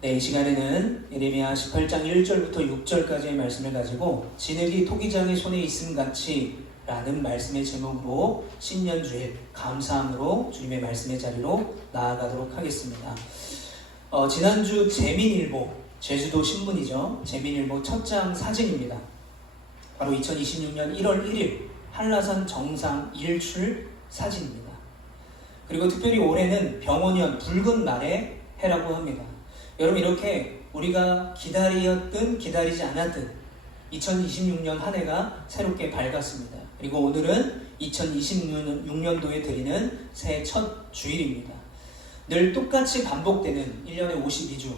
네, 이 시간에는 예레미야 18장 1절부터 6절까지의 말씀을 가지고 진흙이 토기장의 손에 있음 같이 라는 말씀의 제목으로 신년주일 감사함으로 주님의 말씀의 자리로 나아가도록 하겠습니다. 지난주 재민일보, 제주도 신문이죠. 재민일보 첫 장 사진입니다. 바로 2026년 1월 1일 한라산 정상 일출 사진입니다. 그리고 특별히 올해는 병원년 붉은 날의 해라고 합니다. 여러분, 이렇게 우리가 기다리었든 기다리지 않았든 2026년 한 해가 새롭게 밝았습니다. 그리고 오늘은 2026년도에 드리는 새해 첫 주일입니다. 늘 똑같이 반복되는 1년에 52주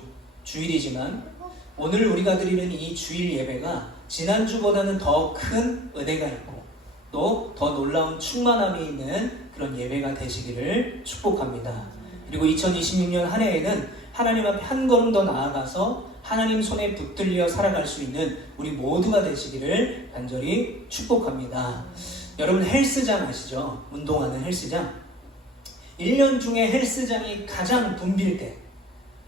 주일이지만 오늘 우리가 드리는 이 주일 예배가 지난주보다는 더 큰 은혜가 있고 또 더 놀라운 충만함이 있는 그런 예배가 되시기를 축복합니다. 그리고 2026년 한 해에는 하나님 앞에 한 걸음 더 나아가서 하나님 손에 붙들려 살아갈 수 있는 우리 모두가 되시기를 간절히 축복합니다. 여러분, 헬스장 아시죠? 운동하는 헬스장. 1년 중에 헬스장이 가장 붐빌 때,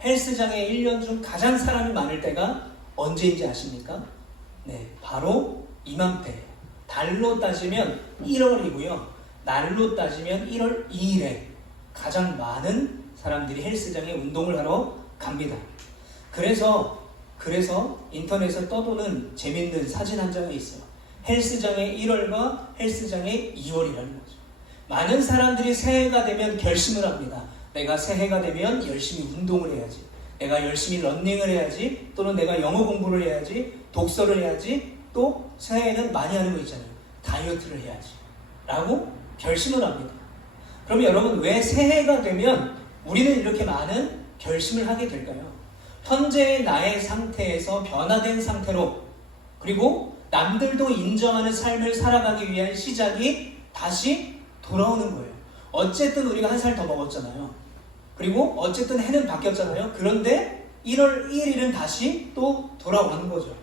헬스장에 1년 중 가장 사람이 많을 때가 언제인지 아십니까? 네, 바로 이맘때예요. 달로 따지면 1월이고요. 날로 따지면 1월 2일에 가장 많은 사람들이 헬스장에 운동을 하러 갑니다. 그래서 인터넷에 떠도는 재밌는 사진 한 장이 있어요. 헬스장의 1월과 헬스장의 2월이라는 거죠. 많은 사람들이 새해가 되면 결심을 합니다. 내가 새해가 되면 열심히 운동을 해야지. 내가 열심히 러닝을 해야지. 또는 내가 영어 공부를 해야지. 독서를 해야지. 또 새해에는 많이 하는 거 있잖아요. 다이어트를 해야지. 라고 결심을 합니다. 그럼 여러분, 왜 새해가 되면 우리는 이렇게 많은 결심을 하게 될까요? 현재의 나의 상태에서 변화된 상태로, 그리고 남들도 인정하는 삶을 살아가기 위한 시작이 다시 돌아오는 거예요. 어쨌든 우리가 한 살 더 먹었잖아요. 그리고 어쨌든 해는 바뀌었잖아요. 그런데 1월 1일은 다시 또 돌아오는 거죠.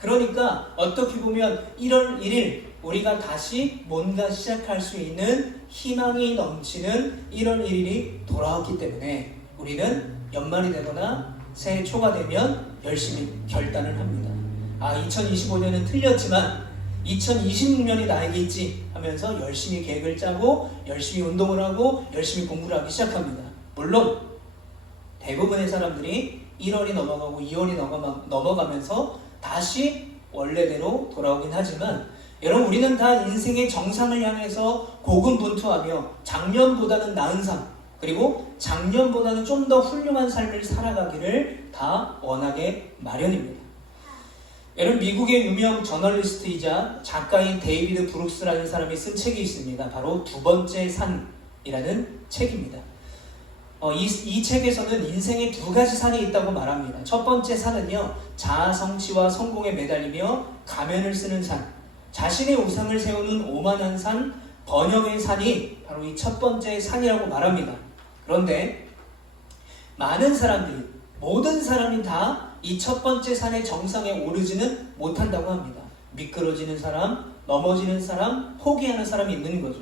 그러니까 어떻게 보면 1월 1일 우리가 다시 뭔가 시작할 수 있는 희망이 넘치는 1월 1일이 돌아왔기 때문에 우리는 연말이 되거나 새해 초가 되면 열심히 결단을 합니다. 2025년은 틀렸지만 2026년이 나에게 있지 하면서 열심히 계획을 짜고 열심히 운동을 하고 열심히 공부를 하기 시작합니다. 물론 대부분의 사람들이 1월이 넘어가고 2월이 넘어가면서 다시 원래대로 돌아오긴 하지만 여러분, 우리는 다 인생의 정상을 향해서 고군분투하며 작년보다는 나은 삶, 그리고 작년보다는 좀 더 훌륭한 삶을 살아가기를 다 원하게 마련입니다. 여러분, 미국의 유명 저널리스트이자 작가인 데이비드 브룩스라는 사람이 쓴 책이 있습니다. 바로 두 번째 산이라는 책입니다. 이 책에서는 인생에 두 가지 산이 있다고 말합니다. 첫 번째 산은요, 자아 성취와 성공에 매달리며 가면을 쓰는 산, 자신의 우상을 세우는 오만한 산, 번영의 산이 바로 이 첫 번째 산이라고 말합니다. 그런데 많은 사람들이, 모든 사람이 다 이 첫 번째 산의 정상에 오르지는 못한다고 합니다. 미끄러지는 사람, 넘어지는 사람, 포기하는 사람이 있는 거죠.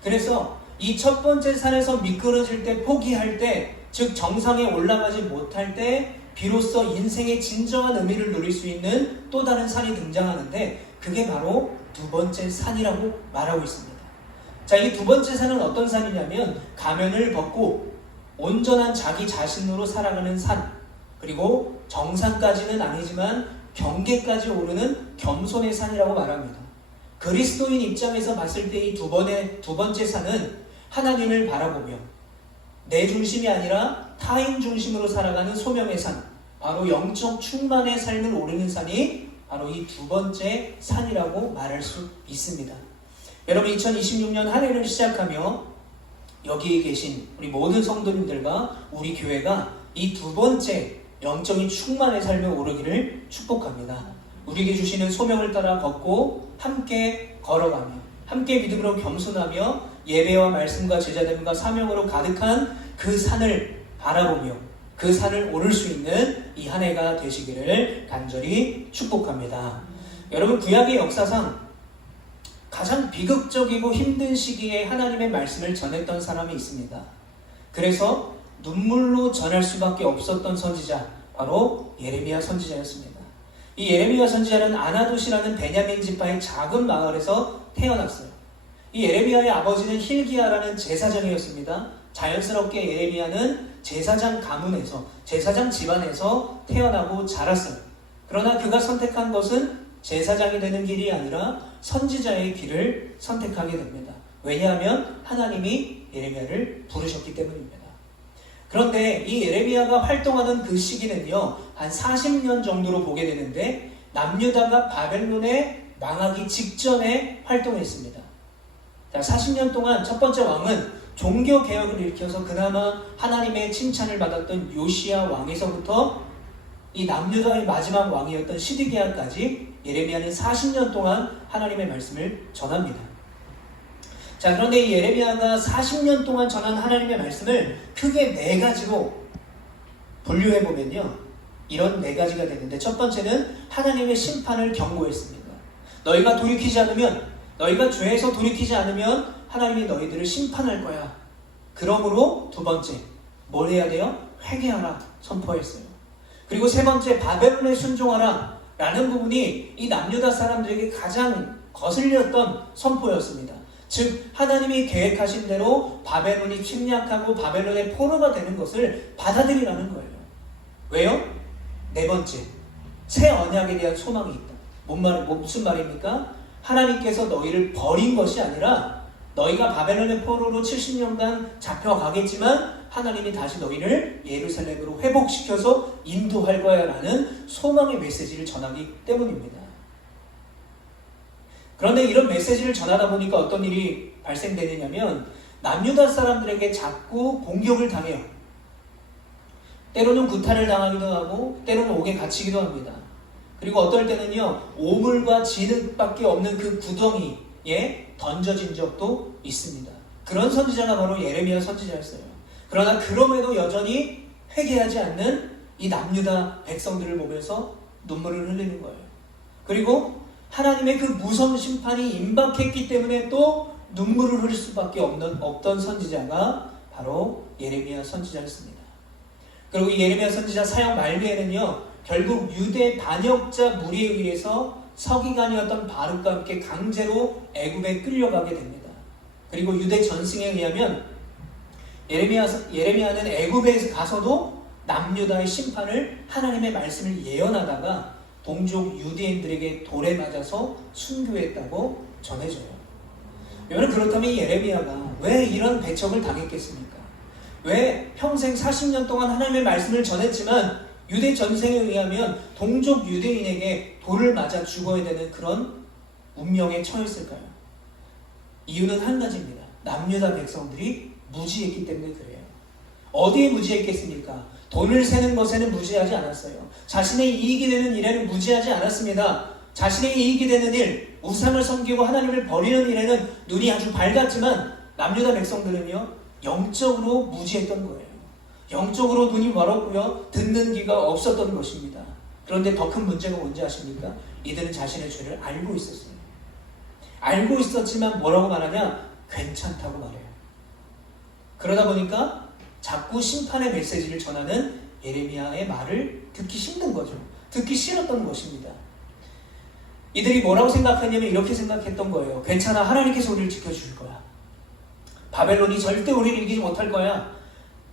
그래서 이 첫 번째 산에서 미끄러질 때, 포기할 때, 즉 정상에 올라가지 못할 때 비로소 인생의 진정한 의미를 누릴 수 있는 또 다른 산이 등장하는데 그게 바로 두 번째 산이라고 말하고 있습니다. 자, 이 두 번째 산은 어떤 산이냐면 가면을 벗고 온전한 자기 자신으로 살아가는 산, 그리고 정상까지는 아니지만 경계까지 오르는 겸손의 산이라고 말합니다. 그리스도인 입장에서 봤을 때 이 두 번째 산은 하나님을 바라보며 내 중심이 아니라 타인 중심으로 살아가는 소명의 산, 바로 영적 충만의 삶을 오르는 산이 바로 이 두 번째 산이라고 말할 수 있습니다. 여러분, 2026년 한 해를 시작하며 여기에 계신 우리 모든 성도님들과 우리 교회가 이 두 번째 영적인 충만의 삶에 오르기를 축복합니다. 우리에게 주시는 소명을 따라 걷고 함께 걸어가며 함께 믿음으로 겸손하며 예배와 말씀과 제자됨과 사명으로 가득한 그 산을 바라보며 그 산을 오를 수 있는 이 한 해가 되시기를 간절히 축복합니다. 여러분, 구약의 역사상 가장 비극적이고 힘든 시기에 하나님의 말씀을 전했던 사람이 있습니다. 그래서 눈물로 전할 수밖에 없었던 선지자, 바로 예레미야 선지자였습니다. 이 예레미야 선지자는 아나돗이라는 베냐민 지파의 작은 마을에서 태어났어요. 이 예레미야의 아버지는 힐기야라는 제사장이었습니다. 자연스럽게 예레미야는 제사장 가문에서, 제사장 집안에서 태어나고 자랐어요. 그러나 그가 선택한 것은 제사장이 되는 길이 아니라 선지자의 길을 선택하게 됩니다. 왜냐하면 하나님이 예레미야를 부르셨기 때문입니다. 그런데 이 예레미야가 활동하던 그 시기는요, 한 40년 정도로 보게 되는데 남유다가 바벨론에 망하기 직전에 활동했습니다. 자, 40년 동안 첫 번째 왕은 종교개혁을 일으켜서 그나마 하나님의 칭찬을 받았던 요시야 왕에서부터 이 남유다의 마지막 왕이었던 시드기야까지 예레미야는 40년 동안 하나님의 말씀을 전합니다. 자, 그런데 이 예레미야가 40년 동안 전한 하나님의 말씀을 크게 4가지로 분류해보면요, 이런 4가지가 되는데, 첫 번째는 하나님의 심판을 경고했습니다. 너희가 돌이키지 않으면, 너희가 죄에서 돌이키지 않으면 하나님이 너희들을 심판할 거야. 그러므로 두 번째, 뭘 해야 돼요? 회개하라 선포했어요. 그리고 세 번째, 바벨론에 순종하라 라는 부분이 이 남유다 사람들에게 가장 거슬렸던 선포였습니다. 즉 하나님이 계획하신 대로 바벨론이 침략하고 바벨론의 포로가 되는 것을 받아들이라는 거예요. 왜요? 네 번째, 새 언약에 대한 소망이 있다. 무슨 말입니까? 하나님께서 너희를 버린 것이 아니라 너희가 바벨론의 포로로 70년간 잡혀가겠지만 하나님이 다시 너희를 예루살렘으로 회복시켜서 인도할 거야 라는 소망의 메시지를 전하기 때문입니다. 그런데 이런 메시지를 전하다 보니까 어떤 일이 발생되느냐면 남유다 사람들에게 자꾸 공격을 당해요. 때로는 구타를 당하기도 하고 때로는 옥에 갇히기도 합니다. 그리고 어떨 때는요, 오물과 진흙밖에 없는 그 구덩이에 던져진 적도 있습니다. 그런 선지자가 바로 예레미야 선지자였어요. 그러나 그럼에도 여전히 회개하지 않는 이 남유다 백성들을 보면서 눈물을 흘리는 거예요. 그리고 하나님의 그 무서운 심판이 임박했기 때문에 또 눈물을 흘릴 수밖에 없던 선지자가 바로 예레미야 선지자였습니다. 그리고 이 예레미야 선지자 사역 말미에는요, 결국 유대 반역자 무리에 의해서 서기관이었던 바룩과 함께 강제로 애굽에 끌려가게 됩니다. 그리고 유대 전승에 의하면 예레미야는 애굽에 가서도 남유다의 심판을 하나님의 말씀을 예언하다가 동족 유대인들에게 돌에 맞아서 순교했다고 전해져요. 여러분, 그렇다면 예레미야가 왜 이런 배척을 당했겠습니까? 왜 평생 40년 동안 하나님의 말씀을 전했지만 유대 전쟁에 의하면 동족 유대인에게 돌을 맞아 죽어야 되는 그런 운명에 처했을까요? 이유는 한 가지입니다. 남유다 백성들이 무지했기 때문에 그래요. 어디에 무지했겠습니까? 돈을 세는 것에는 무지하지 않았어요. 자신의 이익이 되는 일에는 무지하지 않았습니다. 자신의 이익이 되는 일, 우상을 섬기고 하나님을 버리는 일에는 눈이 아주 밝았지만 남유다 백성들은요, 영적으로 무지했던 거예요. 영적으로 눈이 멀었고요, 듣는 귀가 없었던 것입니다. 그런데 더 큰 문제가 뭔지 아십니까? 이들은 자신의 죄를 알고 있었어요. 알고 있었지만 뭐라고 말하냐? 괜찮다고 말해요. 그러다 보니까 자꾸 심판의 메시지를 전하는 예레미야의 말을 듣기 힘든 거죠. 듣기 싫었던 것입니다. 이들이 뭐라고 생각했냐면 이렇게 생각했던 거예요. 괜찮아, 하나님께서 우리를 지켜줄 거야. 바벨론이 절대 우리를 이기지 못할 거야.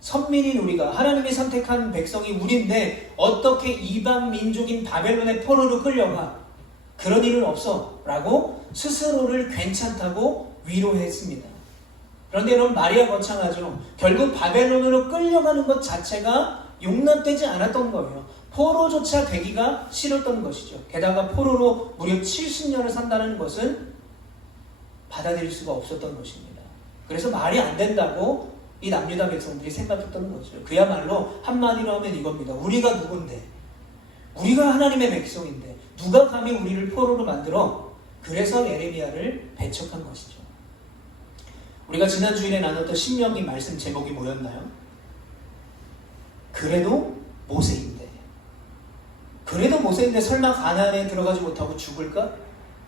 선민인 우리가, 하나님이 선택한 백성이 우리인데 어떻게 이방 민족인 바벨론의 포로로 끌려가? 그런 일은 없어 라고 스스로를 괜찮다고 위로했습니다. 그런데 여러분, 말이야 거창하죠. 결국 바벨론으로 끌려가는 것 자체가 용납되지 않았던 거예요. 포로조차 되기가 싫었던 것이죠. 게다가 포로로 무려 70년을 산다는 것은 받아들일 수가 없었던 것입니다. 그래서 말이 안 된다고 이 남유다 백성들이 생각했던 거죠. 그야말로 한마디로 하면 이겁니다. 우리가 누군데? 우리가 하나님의 백성인데 누가 감히 우리를 포로로 만들어? 그래서 예레미야를 배척한 것이죠. 우리가 지난 주일에 나눴던 신명기 말씀 제목이 뭐였나요? 그래도 모세인데. 그래도 모세인데 설마 가나안에 들어가지 못하고 죽을까?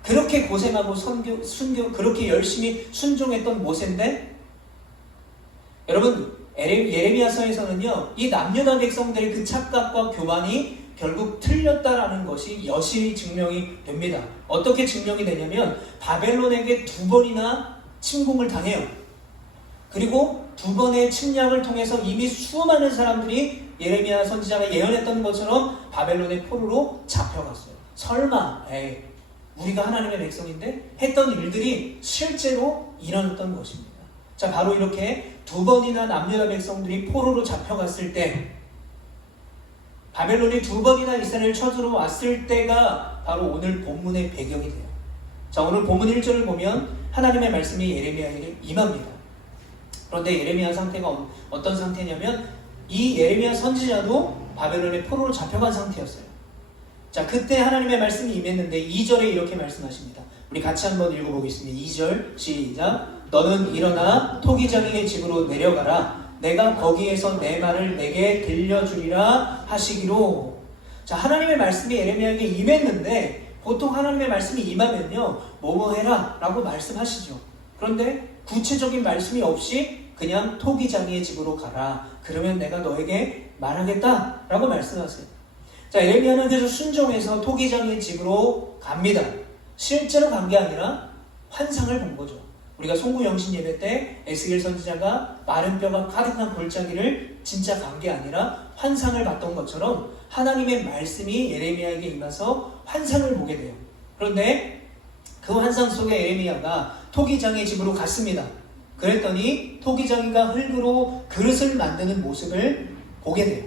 그렇게 고생하고 순교 그렇게 열심히 순종했던 모세인데, 여러분, 예레미야서에서는요, 이 남유다 백성들의 그 착각과 교만이 결국 틀렸다라는 것이 여실히 증명이 됩니다. 어떻게 증명이 되냐면 바벨론에게 2번이나 침공을 당해요. 그리고 2번의 침략을 통해서 이미 수많은 사람들이 예레미야 선지자가 예언했던 것처럼 바벨론의 포로로 잡혀갔어요. 설마 우리가 하나님의 백성인데 했던 일들이 실제로 일어났던 것입니다. 자, 바로 이렇게 2번이나 남유다 백성들이 포로로 잡혀갔을 때, 바벨론이 2번이나 이스라엘을 쳐들어왔을 때가 바로 오늘 본문의 배경이 돼요. 자, 오늘 본문 1절을 보면 하나님의 말씀이 예레미야에게 임합니다. 그런데 예레미야 상태가 어떤 상태냐면 이 예레미야 선지자도 바벨론의 포로로 잡혀간 상태였어요. 자, 그때 하나님의 말씀이 임했는데 2절에 이렇게 말씀하십니다. 우리 같이 한번 읽어보겠습니다. 2절 시작. 너는 일어나 토기장이의 집으로 내려가라. 내가 거기에서 내 말을 내게 들려주리라 하시기로. 자, 하나님의 말씀이 예레미야에게 임했는데 보통 하나님의 말씀이 임하면요, 뭐뭐 해라 라고 말씀하시죠. 그런데 구체적인 말씀이 없이 그냥 토기장이의 집으로 가라. 그러면 내가 너에게 말하겠다 라고 말씀하세요. 자, 예레미야는 그래서 순종해서 토기장이의 집으로 갑니다. 실제로 간 게 아니라 환상을 본 거죠. 우리가 송구영신 예배 때 에스겔 선지자가 마른 뼈가 가득한 골짜기를 진짜 간 게 아니라 환상을 봤던 것처럼 하나님의 말씀이 예레미야에게 임해서 환상을 보게 돼요. 그런데 그 환상 속에 예레미야가 토기장의 집으로 갔습니다. 그랬더니 토기장이가 흙으로 그릇을 만드는 모습을 보게 돼요.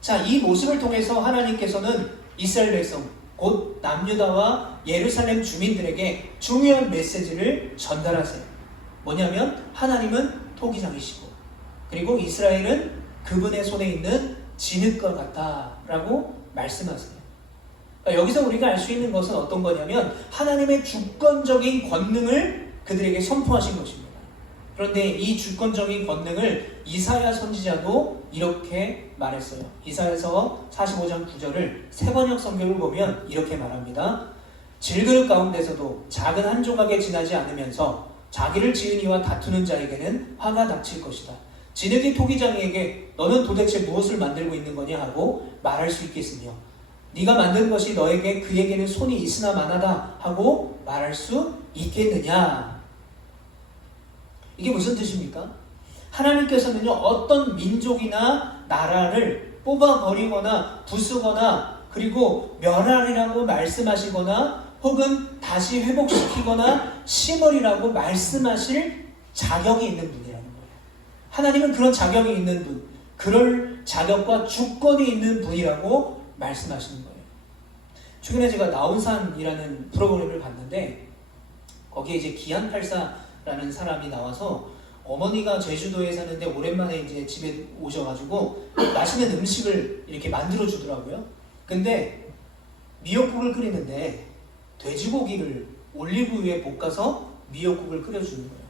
자, 이 모습을 통해서 하나님께서는 이스라엘 백성, 곧 남유다와 예루살렘 주민들에게 중요한 메시지를 전달하세요. 뭐냐면 하나님은 토기장이시고, 그리고 이스라엘은 그분의 손에 있는 진흙과 같다라고 말씀하세요. 그러니까 여기서 우리가 알 수 있는 것은 어떤 거냐면 하나님의 주권적인 권능을 그들에게 선포하신 것입니다. 그런데 이 주권적인 권능을 이사야 선지자도 이렇게 말했어요. 이사야서 45장 9절을 새번역 성경을 보면 이렇게 말합니다. 질그릇 가운데서도 작은 한 조각에 지나지 않으면서 자기를 지은 이와 다투는 자에게는 화가 닥칠 것이다. 진흙이 토기장이에게 너는 도대체 무엇을 만들고 있는 거냐 하고 말할 수 있겠으며, 네가 만든 것이 너에게 그에게는 손이 있으나 마나다 하고 말할 수 있겠느냐. 이게 무슨 뜻입니까? 하나님께서는요, 어떤 민족이나 나라를 뽑아버리거나 부수거나 그리고 멸하리라고 말씀하시거나 혹은 다시 회복시키거나 심으리라고 말씀하실 자격이 있는 분이라는 거예요. 하나님은 그런 자격이 있는 분, 그럴 자격과 주권이 있는 분이라고 말씀하시는 거예요. 최근에 제가 나온산이라는 프로그램을 봤는데 거기에 이제 기안84라는 사람이 나와서 어머니가 제주도에 사는데 오랜만에 이제 집에 오셔가지고 맛있는 음식을 이렇게 만들어 주더라고요. 근데 미역국을 끓이는데 돼지고기를 올리브유에 볶아서 미역국을 끓여주는 거예요.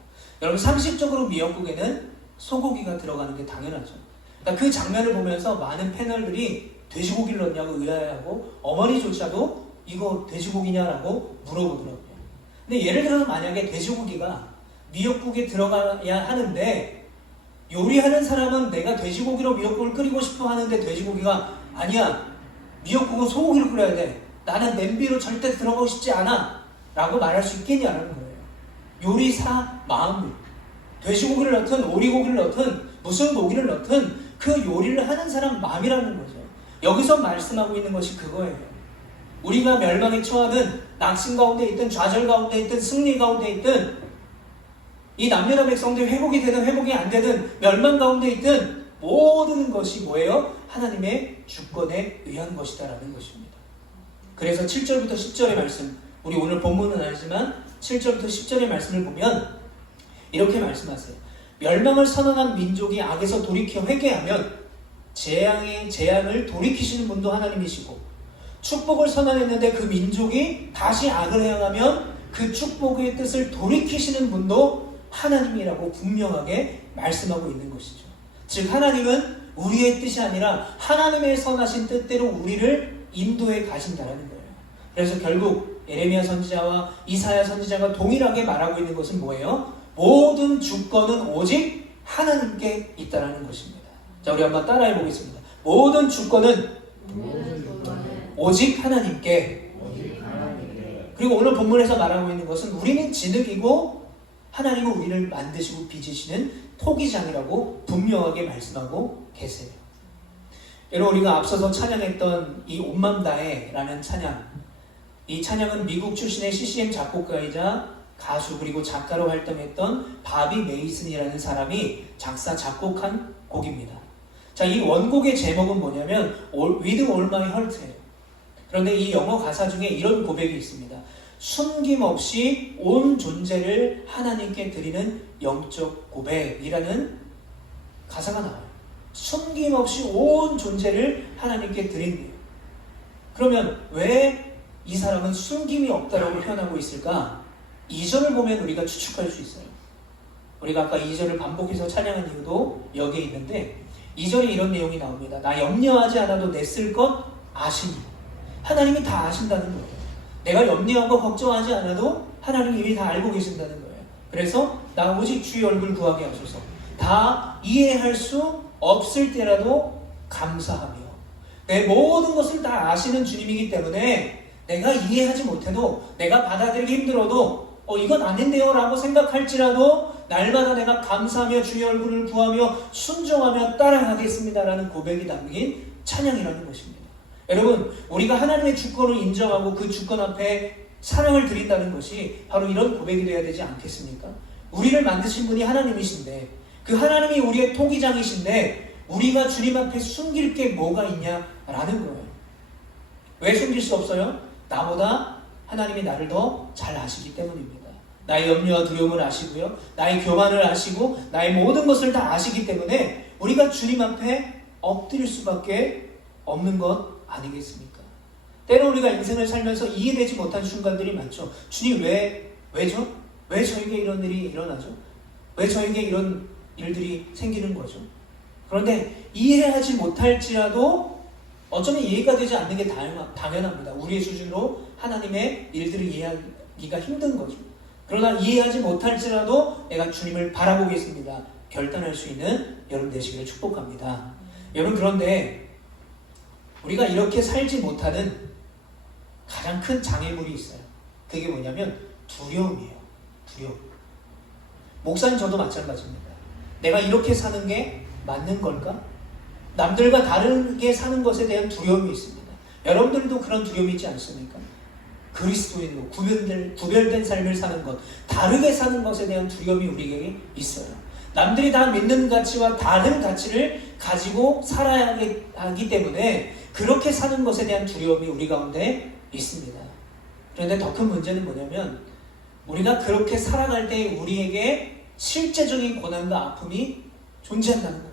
여러분, 상식적으로 미역국에는 소고기가 들어가는 게 당연하죠. 그러니까 그 장면을 보면서 많은 패널들이 돼지고기를 넣냐고 의아해하고 어머니조차도 이거 돼지고기냐라고 물어보더라고요. 근데 예를 들어서 만약에 돼지고기가 미역국에 들어가야 하는데 요리하는 사람은 내가 돼지고기로 미역국을 끓이고 싶어 하는데 돼지고기가 아니야, 미역국은 소고기를 끓여야 돼, 나는 냄비로 절대 들어가고 싶지 않아 라고 말할 수 있겠냐라는 거예요. 요리사 마음, 돼지고기를 넣든 오리고기를 넣든 무슨 고기를 넣든 그 요리를 하는 사람 마음이라는 거죠. 여기서 말씀하고 있는 것이 그거예요. 우리가 멸망에 처하든 낙심 가운데 있든 좌절 가운데 있든 승리 가운데 있든 이 남유다 백성들 회복이 되든 회복이 안 되든 멸망 가운데 있든 모든 것이 뭐예요? 하나님의 주권에 의한 것이다라는 것입니다. 그래서 7절부터 10절의 말씀, 우리 오늘 본문은 아니지만 7절부터 10절의 말씀을 보면 이렇게 말씀하세요. 멸망을 선언한 민족이 악에서 돌이켜 회개하면 재앙을 돌이키시는 분도 하나님이시고, 축복을 선언했는데 그 민족이 다시 악을 행하면 그 축복의 뜻을 돌이키시는 분도 하나님이라고 분명하게 말씀하고 있는 것이죠. 즉 하나님은 우리의 뜻이 아니라 하나님의 선하신 뜻대로 우리를 인도해 가신다는 거예요. 그래서 결국 예레미야 선지자와 이사야 선지자가 동일하게 말하고 있는 것은 뭐예요? 모든 주권은 오직 하나님께 있다라는 것입니다. 자, 우리 한번 따라해 보겠습니다. 모든 주권은 오직 하나님께. 그리고 오늘 본문에서 말하고 있는 것은 우리는 진흙이고 하나님은 우리를 만드시고 빚으시는 토기장이라고 분명하게 말씀하고 계세요. 여러분, 우리가 앞서서 찬양했던 이 온 맘 다해라는 찬양, 이 찬양은 미국 출신의 CCM 작곡가이자 가수 그리고 작가로 활동했던 바비 메이슨이라는 사람이 작사 작곡한 곡입니다. 자, 이 원곡의 제목은 뭐냐면 With All My Heart예요. 그런데 이 영어 가사 중에 이런 고백이 있습니다. 숨김없이 온 존재를 하나님께 드리는 영적 고백이라는 가사가 나와요. 숨김없이 온 존재를 하나님께 드린대요. 그러면 왜 이 사람은 숨김이 없다라고 표현하고 있을까? 2절을 보면 우리가 추측할 수 있어요. 우리가 아까 2절을 반복해서 찬양한 이유도 여기에 있는데 2절에 이런 내용이 나옵니다. 나 염려하지 않아도 내 쓸 것 아시니. 하나님이 다 아신다는 거예요. 내가 염려하고 걱정하지 않아도 하나님이 이미 다 알고 계신다는 거예요. 그래서 나 오직 주의 얼굴 구하게 하소서. 다 이해할 수 없을 때라도 감사하며 내 모든 것을 다 아시는 주님이기 때문에 내가 이해하지 못해도 내가 받아들이기 힘들어도 이건 아닌데요 라고 생각할지라도 날마다 내가 감사하며 주의 얼굴을 구하며 순종하며 따라가겠습니다 라는 고백이 담긴 찬양이라는 것입니다. 여러분, 우리가 하나님의 주권을 인정하고 그 주권 앞에 사랑을 드린다는 것이 바로 이런 고백이 되어야 되지 않겠습니까? 우리를 만드신 분이 하나님이신데 그 하나님이 우리의 토기장이신데 우리가 주님 앞에 숨길 게 뭐가 있냐라는 거예요. 왜 숨길 수 없어요? 나보다 하나님이 나를 더 잘 아시기 때문입니다. 나의 염려와 두려움을 아시고요. 나의 교만을 아시고 나의 모든 것을 다 아시기 때문에 우리가 주님 앞에 엎드릴 수밖에 없는 것 아니겠습니까? 때로 우리가 인생을 살면서 이해되지 못한 순간들이 많죠. 주님 왜죠? 왜 저에게 이런 일이 일어나죠? 왜 저에게 이런 일들이 생기는 거죠? 그런데 이해하지 못할지라도 어쩌면 이해가 되지 않는 게 당연합니다. 우리의 수준으로 하나님의 일들을 이해하기가 힘든 거죠. 그러나 이해하지 못할지라도 내가 주님을 바라보겠습니다. 결단할 수 있는 여러분 되시기를 축복합니다. 여러분, 그런데 우리가 이렇게 살지 못하는 가장 큰 장애물이 있어요. 그게 뭐냐면 두려움이에요. 두려움. 목사님, 저도 마찬가지입니다. 내가 이렇게 사는 게 맞는 걸까? 남들과 다르게 사는 것에 대한 두려움이 있습니다. 여러분들도 그런 두려움이 있지 않습니까? 그리스도인으로 구별된 삶을 사는 것, 다르게 사는 것에 대한 두려움이 우리에게 있어요. 남들이 다 믿는 가치와 다른 가치를 가지고 살아야 하기 때문에 그렇게 사는 것에 대한 두려움이 우리 가운데 있습니다. 그런데 더 큰 문제는 뭐냐면 우리가 그렇게 살아갈 때 우리에게 실제적인 고난과 아픔이 존재한다는 거예요.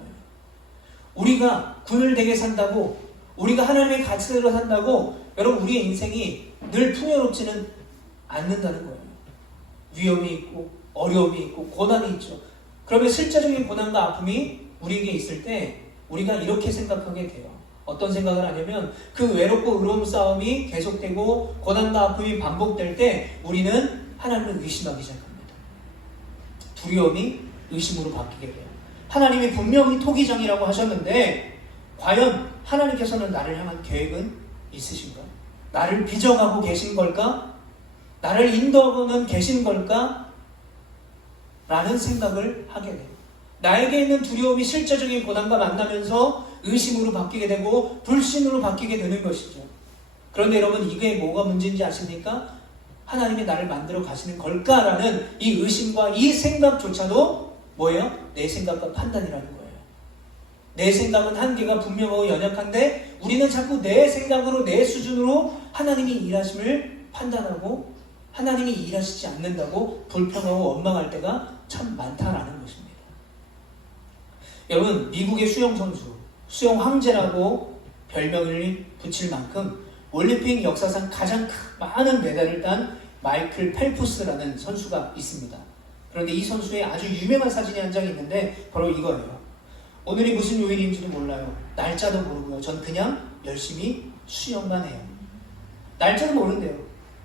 우리가 분을되게 산다고, 우리가 하나님의 가치대로 산다고 여러분 우리의 인생이 늘 풍요롭지는 않는다는 거예요. 위험이 있고 어려움이 있고 고난이 있죠. 그러면 실제적인 고난과 아픔이 우리에게 있을 때 우리가 이렇게 생각하게 돼요. 어떤 생각을 하냐면 그 외롭고 의로움 싸움이 계속되고 고난과 아픔이 반복될 때 우리는 하나님을 의심하기 시작합니다. 두려움이 의심으로 바뀌게 돼요. 하나님이 분명히 토기장이라고 하셨는데 과연 하나님께서는 나를 향한 계획은 있으신가? 나를 비정하고 계신 걸까? 나를 인도하고는 계신 걸까? 라는 생각을 하게 돼요. 나에게 있는 두려움이 실제적인 고난과 만나면서 의심으로 바뀌게 되고 불신으로 바뀌게 되는 것이죠. 그런데 여러분, 이게 뭐가 문제인지 아십니까? 하나님이 나를 만들어 가시는 걸까라는 이 의심과 이 생각조차도 뭐예요? 내 생각과 판단이라는 거예요. 내 생각은 한계가 분명하고 연약한데 우리는 자꾸 내 생각으로 내 수준으로 하나님이 일하심을 판단하고 하나님이 일하시지 않는다고 불평하고 원망할 때가 참 많다라는 것입니다. 여러분, 미국의 수영 선수, 수영 황제라고 별명을 붙일 만큼 올림픽 역사상 가장 많은 메달을 딴 마이클 펠프스라는 선수가 있습니다. 그런데 이 선수의 아주 유명한 사진이 한 장 있는데 바로 이거예요. 오늘이 무슨 요일인지도 몰라요. 날짜도 모르고요. 전 그냥 열심히 수영만 해요. 날짜도 모른대요.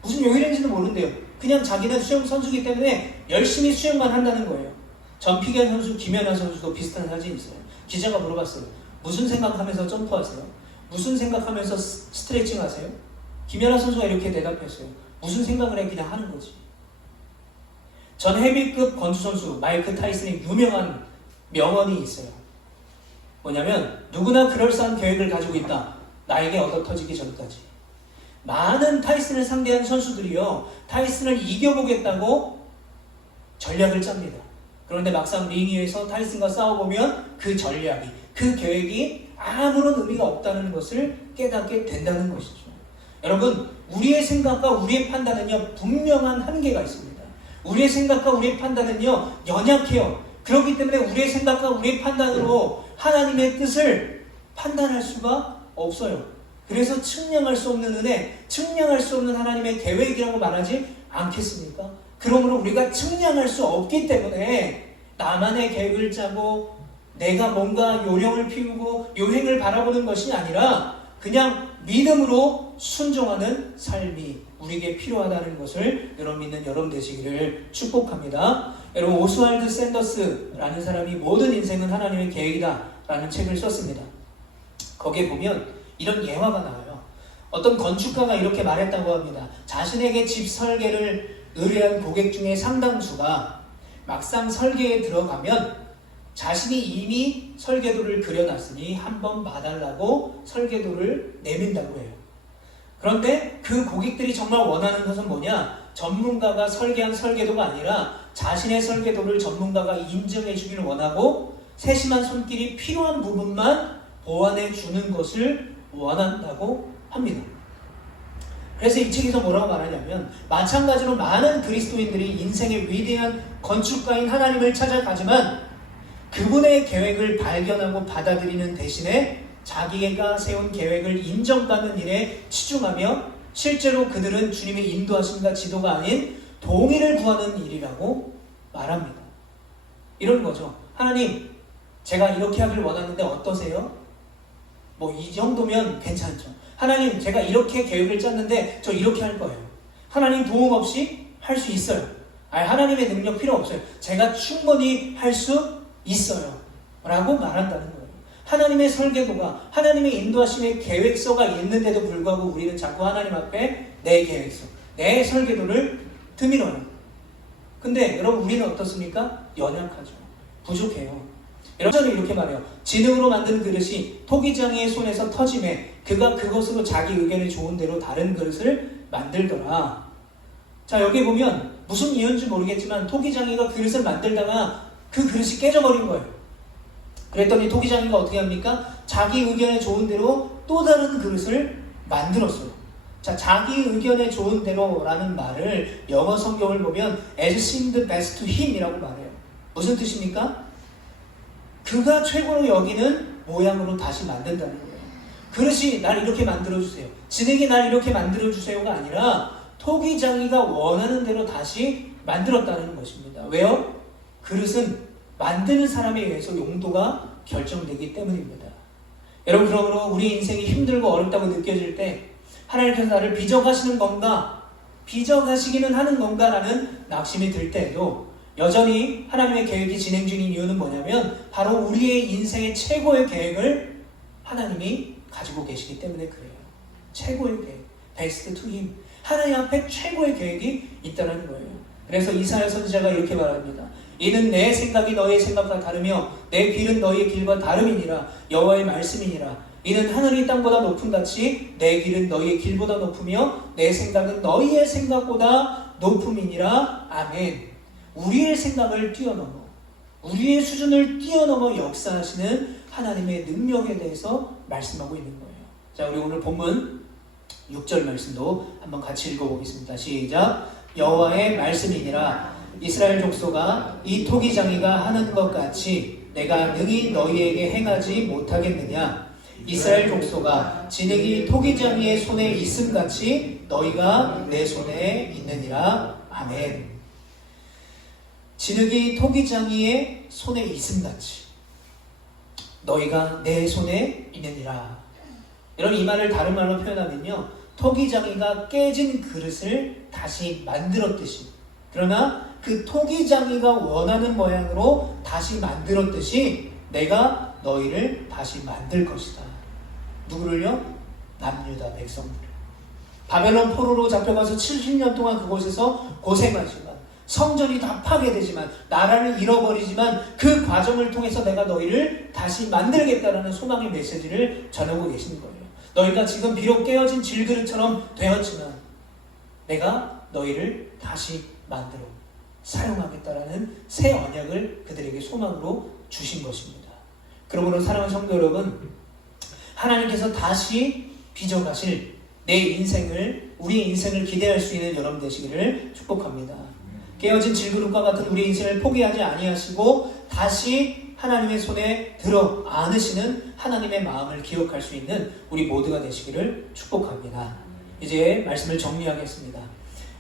무슨 요일인지도 모른대요. 그냥 자기는 수영 선수이기 때문에 열심히 수영만 한다는 거예요. 전피겨 선수, 김연아 선수도 비슷한 사진이 있어요. 기자가 물어봤어요. 무슨 생각하면서 점프하세요? 무슨 생각하면서 스트레칭 하세요? 김연아 선수가 이렇게 대답했어요. 무슨 생각을 해? 그냥 하는 거지. 전 헤비급 권투 선수 마이크 타이슨의 유명한 명언이 있어요. 뭐냐면 누구나 그럴싸한 계획을 가지고 있다. 나에게 얻어 터지기 전까지. 많은 타이슨을 상대한 선수들이요, 타이슨을 이겨보겠다고 전략을 짭니다. 그런데 막상 링 위에서 타이슨과 싸워보면 그 전략이, 그 계획이 아무런 의미가 없다는 것을 깨닫게 된다는 것이죠. 여러분, 우리의 생각과 우리의 판단은요, 분명한 한계가 있습니다. 우리의 생각과 우리의 판단은요, 연약해요. 그렇기 때문에 우리의 생각과 우리의 판단으로 하나님의 뜻을 판단할 수가 없어요. 그래서 측량할 수 없는 은혜, 측량할 수 없는 하나님의 계획이라고 말하지 않겠습니까? 그러므로 우리가 측량할 수 없기 때문에 나만의 계획을 짜고 내가 뭔가 요령을 피우고 요행을 바라보는 것이 아니라 그냥 믿음으로 순종하는 삶이 우리에게 필요하다는 것을 여러분 믿는 여러분 되시기를 축복합니다. 여러분, 오스왈드 샌더스라는 사람이 모든 인생은 하나님의 계획이다 라는 책을 썼습니다. 거기에 보면 이런 예화가 나와요. 어떤 건축가가 이렇게 말했다고 합니다. 자신에게 집 설계를 의뢰한 고객 중에 상당수가 막상 설계에 들어가면 자신이 이미 설계도를 그려놨으니 한번 봐달라고 설계도를 내민다고 해요. 그런데 그 고객들이 정말 원하는 것은 뭐냐? 전문가가 설계한 설계도가 아니라 자신의 설계도를 전문가가 인정해 주길 원하고 세심한 손길이 필요한 부분만 보완해 주는 것을 원한다고 합니다. 그래서 이 책에서 뭐라고 말하냐면, 마찬가지로 많은 그리스도인들이 인생의 위대한 건축가인 하나님을 찾아가지만 그분의 계획을 발견하고 받아들이는 대신에 자기가 세운 계획을 인정받는 일에 치중하며 실제로 그들은 주님의 인도하심과 지도가 아닌 동의를 구하는 일이라고 말합니다. 이런 거죠. 하나님, 제가 이렇게 하길 원하는데 어떠세요? 뭐 이 정도면 괜찮죠. 하나님, 제가 이렇게 계획을 짰는데 저 이렇게 할 거예요. 하나님 도움 없이 할 수 있어요. 하나님의 능력 필요 없어요. 제가 충분히 할 수 있어요. 라고 말한다는 거예요. 하나님의 설계도가, 하나님의 인도하심의 계획서가 있는데도 불구하고 우리는 자꾸 하나님 앞에 내 계획서, 내 설계도를 드밀어요. 근데 여러분, 우리는 어떻습니까? 연약하죠. 부족해요. 여러분, 이렇게 말해요. 진흙으로 만든 그릇이 토기장이의 손에서 터짐에 그가 그것으로 자기 의견이 좋은 대로 다른 그릇을 만들더라. 자, 여기 보면 무슨 이유인지 모르겠지만 토기장이가 그릇을 만들다가 그 그릇이 깨져버린 거예요. 그랬더니 토기장이가 어떻게 합니까? 자기 의견에 좋은 대로 또 다른 그릇을 만들었어요. 자, 자기 의견에 좋은 대로라는 말을 영어 성경을 보면 as seemed best to him 이라고 말해요. 무슨 뜻입니까? 그가 최고로 여기는 모양으로 다시 만든다는 거예요. 그릇이 날 이렇게 만들어주세요. 진흙이 날 이렇게 만들어주세요가 아니라 토기장이가 원하는 대로 다시 만들었다는 것입니다. 왜요? 그릇은 만드는 사람에 의해서 용도가 결정되기 때문입니다. 여러분, 그러므로 우리 인생이 힘들고 어렵다고 느껴질 때 하나님께서 나를 빚어가시는 건가? 빚어가시기는 하는 건가라는 낙심이 들 때에도 여전히 하나님의 계획이 진행 중인 이유는 뭐냐면 바로 우리의 인생의 최고의 계획을 하나님이 가지고 계시기 때문에 그래요. 최고의 계획, best to him. 하나님 앞에 최고의 계획이 있다는 거예요. 그래서 이사야 선지자가 이렇게 말합니다. 이는 내 생각이 너희의 생각과 다르며 내 길은 너희의 길과 다름이니라. 여호와의 말씀이니라. 이는 하늘이 땅보다 높은 같이 내 길은 너희의 길보다 높으며 내 생각은 너희의 생각보다 높음이니라. 아멘. 우리의 생각을 뛰어넘어, 우리의 수준을 뛰어넘어 역사하시는 하나님의 능력에 대해서 말씀하고 있는 거예요. 자, 우리 오늘 본문 6절 말씀도 한번 같이 읽어보겠습니다. 시작. 여호와의 말씀이니라. 이스라엘 족속아, 이 토기장이가 하는 것 같이 내가 능히 너희에게 행하지 못하겠느냐? 이스라엘 족속아, 진흙이 토기장이의 손에 있음같이 너희가 내 손에 있느니라. 아멘. 진흙이 토기장이의 손에 있음같이 너희가 내 손에 있느니라. 여러분, 이 말을 다른 말로 표현하면요, 토기장이가 깨진 그릇을 다시 만들었듯이, 그러나 그 토기장이가 원하는 모양으로 다시 만들었듯이 내가 너희를 다시 만들 것이다. 누구를요? 남유다 백성들을. 바벨론 포로로 잡혀가서 70년 동안 그곳에서 고생하지만, 성전이 다 파괴되지만, 나라를 잃어버리지만, 그 과정을 통해서 내가 너희를 다시 만들겠다라는 소망의 메시지를 전하고 계시는 거예요. 너희가 지금 비록 깨어진 질그릇처럼 되었지만 내가 너희를 다시 만들어 사용하겠다라는 새 언약을 그들에게 소망으로 주신 것입니다. 그러므로 사랑하는 성도 여러분, 하나님께서 다시 빚어가실 내 인생을, 우리의 인생을 기대할 수 있는 여러분 되시기를 축복합니다. 깨어진 질그릇과 같은 우리 인생을 포기하지 아니하시고 다시 하나님의 손에 들어 안으시는 하나님의 마음을 기억할 수 있는 우리 모두가 되시기를 축복합니다. 이제 말씀을 정리하겠습니다.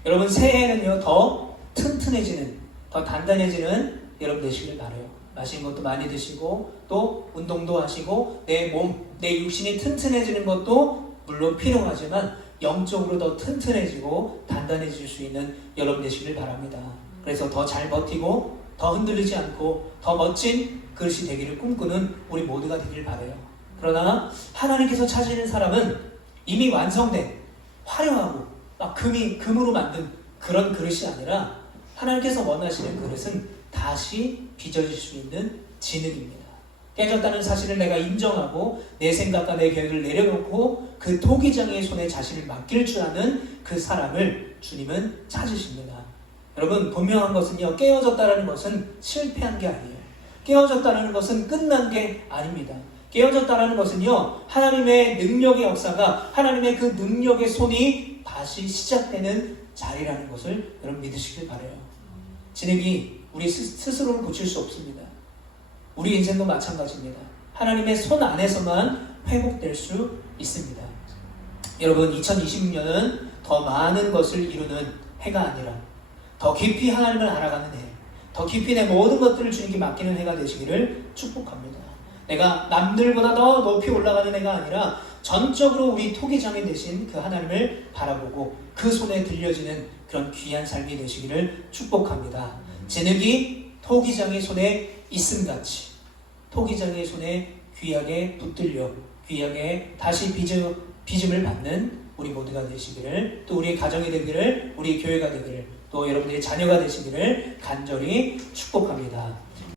여러분, 새해에는요 더 튼튼해지는, 더 단단해지는 여러분 되시길 바라요. 마시는 것도 많이 드시고 또 운동도 하시고 내 몸, 내 육신이 튼튼해지는 것도 물론 필요하지만 영적으로 더 튼튼해지고 단단해질 수 있는 여러분 되시길 바랍니다. 그래서 더 잘 버티고 더 흔들리지 않고 더 멋진 그릇이 되기를 꿈꾸는 우리 모두가 되길 바라요. 그러나 하나님께서 찾으시는 사람은 이미 완성된 화려하고 막 금으로 만든 그런 그릇이 아니라 하나님께서 원하시는 그릇은 다시 빚어질 수 있는 진흙입니다. 깨졌다는 사실을 내가 인정하고 내 생각과 내 계획을 내려놓고 그 토기장의 손에 자신을 맡길 줄 아는 그 사람을 주님은 찾으십니다. 여러분, 분명한 것은요, 깨어졌다는 것은 실패한 게 아니에요. 깨어졌다는 것은 끝난 게 아닙니다. 깨어졌다는 것은요, 하나님의 능력의 역사가, 하나님의 그 능력의 손이 다시 시작되는 자리라는 것을 여러분 믿으시길 바라요. 진흙이 우리 스스로를 고칠 수 없습니다. 우리 인생도 마찬가지입니다. 하나님의 손 안에서만 회복될 수 있습니다. 여러분, 2026년은 더 많은 것을 이루는 해가 아니라 더 깊이 하나님을 알아가는 해, 더 깊이 내 모든 것들을 주님께 맡기는 해가 되시기를 축복합니다. 내가 남들보다 더 높이 올라가는 해가 아니라 전적으로 우리 토기장이 되신 그 하나님을 바라보고 그 손에 들려지는 그런 귀한 삶이 되시기를 축복합니다. 진흙이 토기장의 손에 있음같이 토기장의 손에 귀하게 붙들려 귀하게 다시 빚음을 받는 우리 모두가 되시기를, 또 우리의 가정이 되기를, 우리 교회가 되기를, 또 여러분들의 자녀가 되시기를 간절히 축복합니다.